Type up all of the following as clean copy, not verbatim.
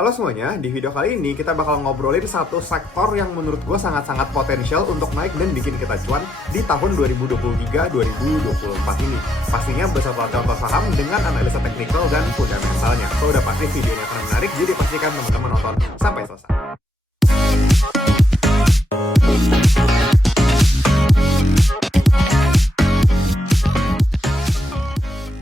Halo semuanya, di video kali ini kita bakal ngobrolin satu sektor yang menurut gue sangat-sangat potensial untuk naik dan bikin kita cuan di tahun 2023-2024 ini. Pastinya beserta contoh saham dengan analisa teknikal dan fundamentalnya. So, udah pasti videonya akan menarik, jadi pastikan teman-teman nonton sampai selesai.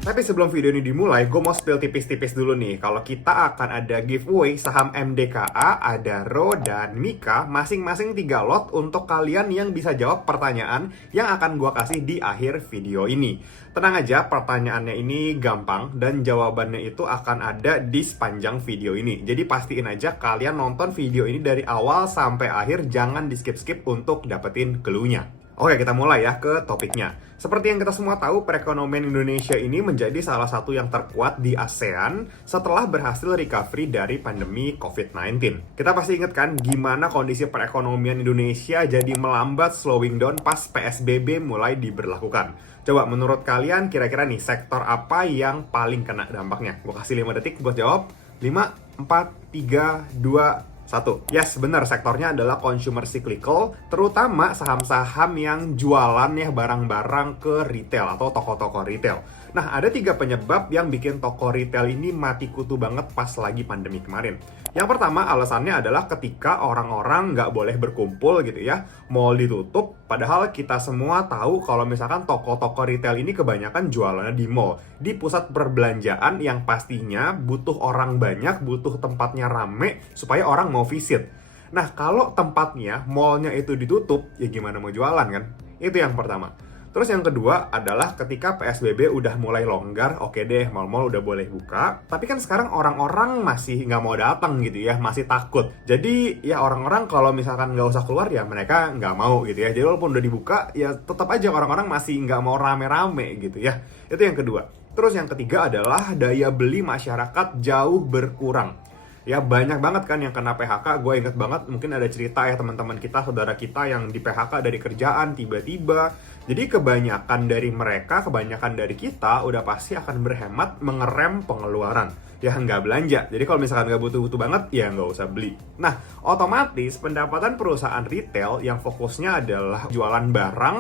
Tapi sebelum video ini dimulai, gue mau spill tipis-tipis dulu nih. Kalau kita akan ada giveaway saham MDKA, Adaro, dan Mika, masing-masing 3 lot untuk kalian yang bisa jawab pertanyaan yang akan gue kasih di akhir video ini. Tenang aja, pertanyaannya ini gampang dan jawabannya itu akan ada di sepanjang video ini. Jadi pastiin aja kalian nonton video ini dari awal sampai akhir, jangan di skip-skip untuk dapetin clue-nya. Oke, kita mulai ya ke topiknya. Seperti yang kita semua tahu, perekonomian Indonesia ini menjadi salah satu yang terkuat di ASEAN setelah berhasil recovery dari pandemi COVID-19. Kita pasti ingat kan gimana kondisi perekonomian Indonesia jadi melambat, slowing down pas PSBB mulai diberlakukan. Coba menurut kalian kira-kira nih sektor apa yang paling kena dampaknya? Gue kasih 5 detik buat jawab. 5, 4, 3, 2, 1. Yes, benar, sektornya adalah consumer cyclical, terutama saham-saham yang jualan ya barang-barang ke retail atau toko-toko retail. Nah, ada 3 penyebab yang bikin toko retail ini mati kutu banget pas lagi pandemi kemarin. Yang pertama, alasannya adalah ketika orang-orang nggak boleh berkumpul gitu ya, mall ditutup, padahal kita semua tahu kalau misalkan toko-toko retail ini kebanyakan jualannya di mall, di pusat perbelanjaan yang pastinya butuh orang banyak, butuh tempatnya rame, supaya orang mau visit. Nah, kalau tempatnya, mallnya itu ditutup, ya gimana mau jualan kan? Itu yang pertama. Terus yang kedua adalah ketika PSBB udah mulai longgar, oke deh, mall-mall udah boleh buka. Tapi kan sekarang orang-orang masih nggak mau datang gitu ya, masih takut. Jadi ya orang-orang kalau misalkan nggak usah keluar ya mereka nggak mau gitu ya. Jadi walaupun udah dibuka, ya tetap aja orang-orang masih nggak mau rame-rame gitu ya. Itu yang kedua. Terus yang ketiga adalah daya beli masyarakat jauh berkurang. Ya banyak banget kan yang kena PHK, gue inget banget mungkin ada cerita ya teman-teman kita, saudara kita yang di PHK dari kerjaan tiba-tiba. Jadi kebanyakan dari mereka, kebanyakan dari kita udah pasti akan berhemat mengerem pengeluaran. Ya nggak belanja, jadi kalau misalkan nggak butuh-butuh banget, ya nggak usah beli. Nah, otomatis pendapatan perusahaan retail yang fokusnya adalah jualan barang,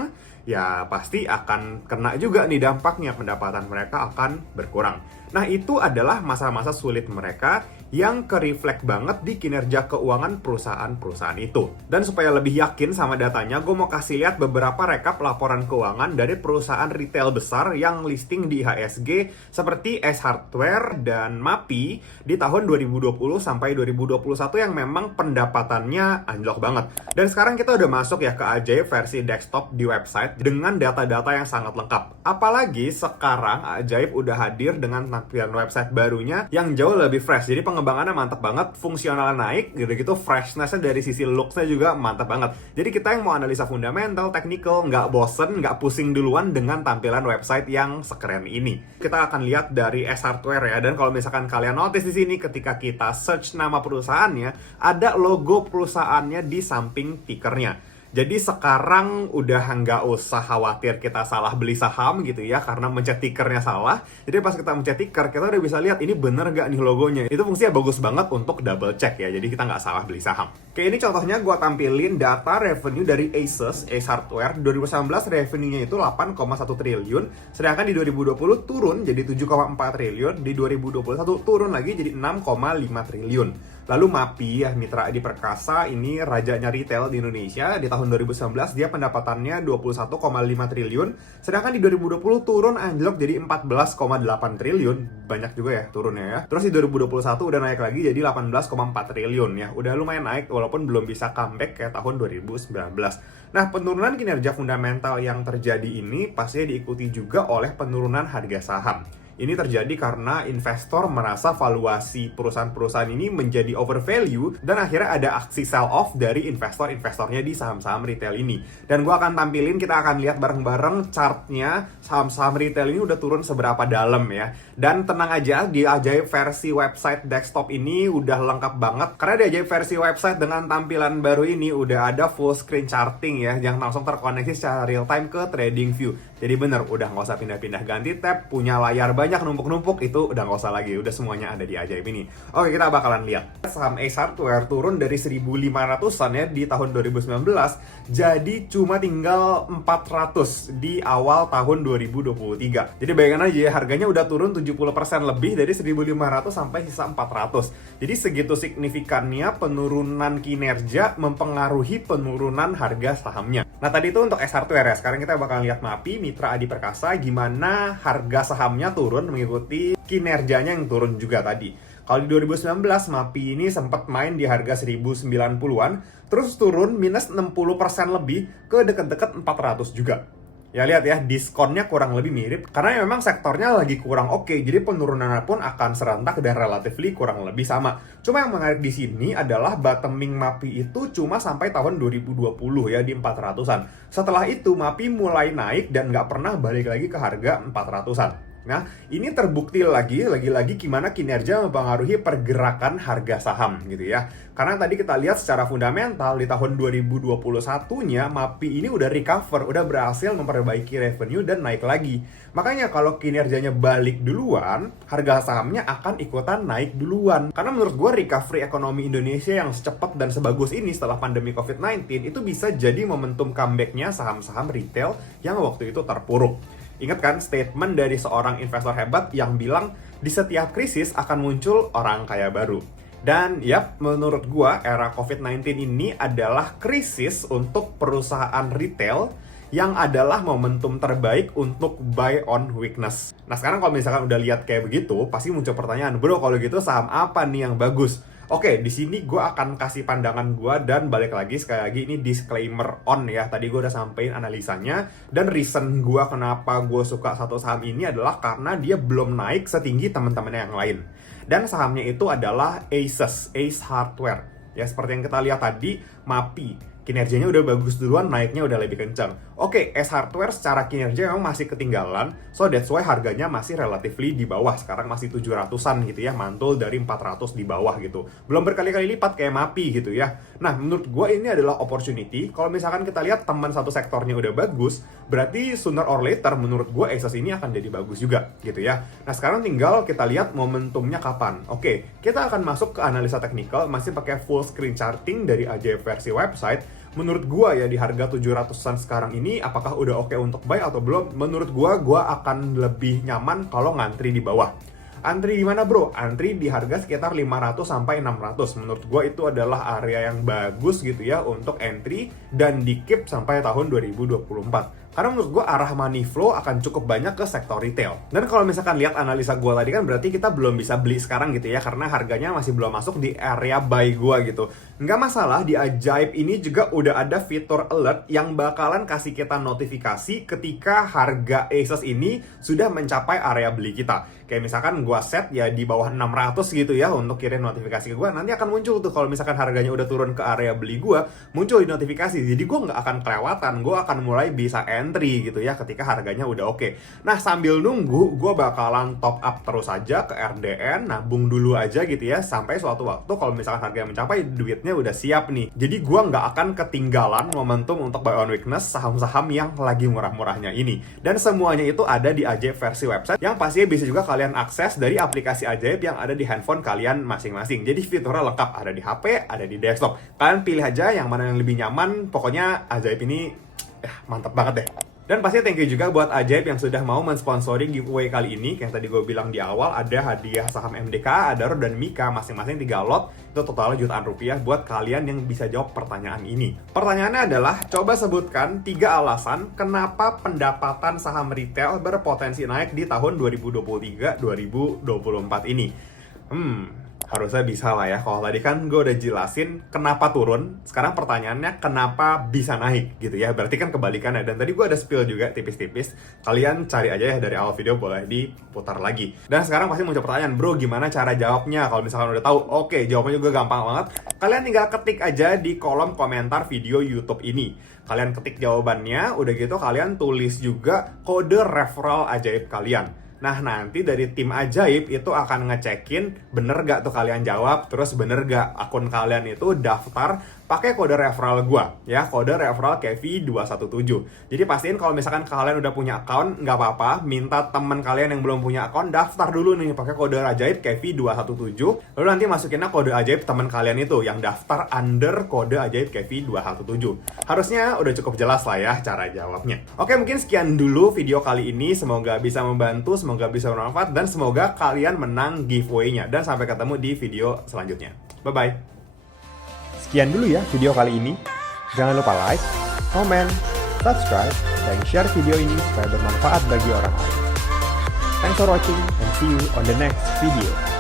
ya pasti akan kena juga nih dampaknya, pendapatan mereka akan berkurang. Nah, itu adalah masa-masa sulit mereka yang ke-reflect banget di kinerja keuangan perusahaan-perusahaan itu. Dan supaya lebih yakin sama datanya, gue mau kasih lihat beberapa rekap laporan keuangan dari perusahaan retail besar yang listing di IHSG seperti S Hardware dan MAPI di tahun 2020 sampai 2021 yang memang pendapatannya anjlok banget. Dan sekarang kita udah masuk ya ke Ajaib versi desktop di website dengan data-data yang sangat lengkap. Apalagi sekarang Ajaib udah hadir dengan tampilan website barunya yang jauh lebih fresh. Jadi pengembangannya mantap banget, fungsionalnya naik, gitu-gitu, freshness-nya dari sisi looks-nya juga mantap banget. Jadi kita yang mau analisa fundamental, technical, nggak bosen, nggak pusing duluan dengan tampilan website yang sekeren ini. Kita akan lihat dari S Hardware ya, dan kalau misalkan kalian notice di sini ketika kita search nama perusahaannya, ada logo perusahaannya di samping tickernya. Jadi sekarang udah nggak usah khawatir kita salah beli saham gitu ya, karena mencet tickernya salah. Jadi pas kita mencet ticker, kita udah bisa lihat ini bener nggak nih logonya. Itu fungsinya bagus banget untuk double check ya, jadi kita nggak salah beli saham. Oke, ini contohnya gue tampilin data revenue dari Asus Hardware. 2019 revenue-nya itu 8,1 triliun, sedangkan di 2020 turun jadi 7,4 triliun, di 2021 turun lagi jadi 6,5 triliun. Lalu MAPI ya, Mitra Adi Perkasa, ini rajanya retail di Indonesia. Di tahun 2019 dia pendapatannya 21,5 triliun, sedangkan di 2020 turun anjlok jadi 14,8 triliun. Banyak juga ya turunnya ya. Terus di 2021 udah naik lagi jadi 18,4 triliun ya. Udah lumayan naik walaupun belum bisa comeback kayak tahun 2019. Nah, penurunan kinerja fundamental yang terjadi ini pastinya diikuti juga oleh penurunan harga saham. Ini terjadi karena investor merasa valuasi perusahaan-perusahaan ini menjadi overvalue dan akhirnya ada aksi sell off dari investor-investornya di saham-saham retail ini. Dan gue akan tampilin, kita akan lihat bareng-bareng chartnya saham-saham retail ini udah turun seberapa dalam ya. Dan tenang aja, di Ajaib versi website desktop ini udah lengkap banget. Karena di Ajaib versi website dengan tampilan baru ini udah ada full screen charting ya, yang langsung terkoneksi secara real time ke TradingView. Jadi bener, udah nggak usah pindah-pindah ganti tab, punya layar banyak banyak numpuk-numpuk, itu udah nggak usah lagi, udah semuanya ada di Ajaib ini. Oke, kita bakalan lihat. Saham Ace Hardware turun dari 1.500-an ya di tahun 2019, jadi cuma tinggal 400 di awal tahun 2023. Jadi bayangkan aja ya, harganya udah turun 70% lebih dari 1.500 sampai sisa 400. Jadi segitu signifikannya penurunan kinerja mempengaruhi penurunan harga sahamnya. Nah tadi itu untuk Ace Hardware ya, sekarang kita bakal lihat MAPI, Mitra Adi Perkasa, gimana harga sahamnya turun mengikuti kinerjanya yang turun juga tadi. Kalau di 2019, MAPI ini sempat main di harga 1090-an, terus turun minus 60% lebih ke deket-deket 400 juga. Ya lihat ya, diskonnya kurang lebih mirip karena memang sektornya lagi kurang oke, jadi penurunannya pun akan serentak dan relatively kurang lebih sama. Cuma yang menarik di sini adalah bottoming MAPI itu cuma sampai tahun 2020 ya di 400-an. Setelah itu MAPI mulai naik dan nggak pernah balik lagi ke harga 400-an. Nah, ini terbukti lagi gimana kinerja mempengaruhi pergerakan harga saham gitu ya. Karena tadi kita lihat secara fundamental di tahun 2021-nya MAPI ini udah recover, udah berhasil memperbaiki revenue dan naik lagi. Makanya kalau kinerjanya balik duluan, harga sahamnya akan ikutan naik duluan. Karena menurut gue recovery ekonomi Indonesia yang secepat dan sebagus ini setelah pandemi COVID-19 itu bisa jadi momentum comeback-nya saham-saham retail yang waktu itu terpuruk. Ingat kan statement dari seorang investor hebat yang bilang di setiap krisis akan muncul orang kaya baru. Dan menurut gua era COVID-19 ini adalah krisis untuk perusahaan retail yang adalah momentum terbaik untuk buy on weakness. Nah sekarang kalau misalkan udah lihat kayak begitu, pasti muncul pertanyaan, bro kalau gitu saham apa nih yang bagus? Oke, di sini gue akan kasih pandangan gue dan balik lagi sekali lagi ini disclaimer on ya. Tadi gue udah sampein analisanya dan reason gue kenapa gue suka satu saham ini adalah karena dia belum naik setinggi teman-temannya yang lain. Dan sahamnya itu adalah Ace Hardware. Ya seperti yang kita lihat tadi, MAPI. Kinerjanya udah bagus duluan, naiknya udah lebih kencang. Oke, Ace Hardware secara kinerja memang masih ketinggalan, so that's why harganya masih relatively di bawah. Sekarang masih 700-an gitu ya, mantul dari 400 di bawah gitu. Belum berkali-kali lipat kayak MAPI gitu ya. Nah, menurut gue ini adalah opportunity. Kalau misalkan kita lihat teman satu sektornya udah bagus, berarti sooner or later menurut gue Ace ini akan jadi bagus juga gitu ya. Nah, sekarang tinggal kita lihat momentumnya kapan. Oke, kita akan masuk ke analisa teknikal, masih pakai full screen charting dari Ajaib versi website. Menurut gua ya di harga 700-an sekarang ini apakah udah oke untuk buy atau belum? Menurut gua akan lebih nyaman kalau ngantri di bawah. Antri di mana bro? Antri di harga sekitar 500 sampai 600. Menurut gua itu adalah area yang bagus gitu ya untuk entry dan di keep sampai tahun 2024. Karena menurut gue arah money flow akan cukup banyak ke sektor retail. Dan kalau misalkan lihat analisa gue tadi kan berarti kita belum bisa beli sekarang gitu ya. Karena harganya masih belum masuk di area buy gue gitu. Nggak masalah, di Ajaib ini juga udah ada fitur alert yang bakalan kasih kita notifikasi ketika harga Aces ini sudah mencapai area beli kita. Kayak misalkan gue set ya di bawah 600 gitu ya untuk kirim notifikasi ke gue. Nanti akan muncul tuh kalau misalkan harganya udah turun ke area beli gue, muncul di notifikasi. Jadi gue nggak akan kelewatan, gue akan mulai bisa entry gitu ya ketika harganya udah oke. Nah sambil nunggu, gue bakalan top up terus aja ke RDN, nabung dulu aja gitu ya. Sampai suatu waktu kalau misalkan harganya mencapai, duitnya udah siap nih. Jadi gue nggak akan ketinggalan momentum untuk buy on weakness saham-saham yang lagi murah-murahnya ini. Dan semuanya itu ada di Ajaib versi website yang pastinya bisa juga kalian akses dari aplikasi Ajaib yang ada di handphone kalian masing-masing. Jadi fiturnya lengkap, ada di HP, ada di desktop. Kalian pilih aja yang mana yang lebih nyaman. Pokoknya Ajaib ini mantap banget deh. Dan pasti thank you juga buat Ajaib yang sudah mau mensponsori giveaway kali ini. Kayak tadi gue bilang di awal, ada hadiah saham MDK, Adaro, dan Mika masing-masing 3 lot. Itu totalnya jutaan rupiah buat kalian yang bisa jawab pertanyaan ini. Pertanyaannya adalah, coba sebutkan 3 alasan kenapa pendapatan saham retail berpotensi naik di tahun 2023-2024 ini. Harusnya bisa lah ya. Kalau tadi kan gue udah jelasin kenapa turun. Sekarang pertanyaannya kenapa bisa naik gitu ya. Berarti kan kebalikannya. Dan tadi gue ada spill juga tipis-tipis. Kalian cari aja ya dari awal video, boleh diputar lagi. Dan sekarang pasti muncul pertanyaan, bro gimana cara jawabnya? Kalau misalkan udah tahu, oke, jawabannya juga gampang banget. Kalian tinggal ketik aja di kolom komentar video YouTube ini. Kalian ketik jawabannya, udah gitu kalian tulis juga kode referral Ajaib kalian. Nah nanti dari tim Ajaib itu akan ngecekin bener gak tuh kalian jawab, terus bener gak akun kalian itu daftar pakai kode referral gua ya, kode referral Kevi217. Jadi pastiin kalau misalkan kalian udah punya account, nggak apa-apa, minta teman kalian yang belum punya account daftar dulu nih pakai kode ajaib Kevi217. Lalu nanti masukinnya kode ajaib teman kalian itu yang daftar under kode ajaib Kevi217. Harusnya udah cukup jelas lah ya cara jawabnya. Oke, mungkin sekian dulu video kali ini. Semoga bisa membantu, semoga bisa bermanfaat, dan semoga kalian menang giveaway-nya. Dan sampai ketemu di video selanjutnya. Bye-bye. Sekian dulu ya video kali ini. Jangan lupa like, comment, subscribe, dan share video ini supaya bermanfaat bagi orang lain. Thanks for watching and see you on the next video.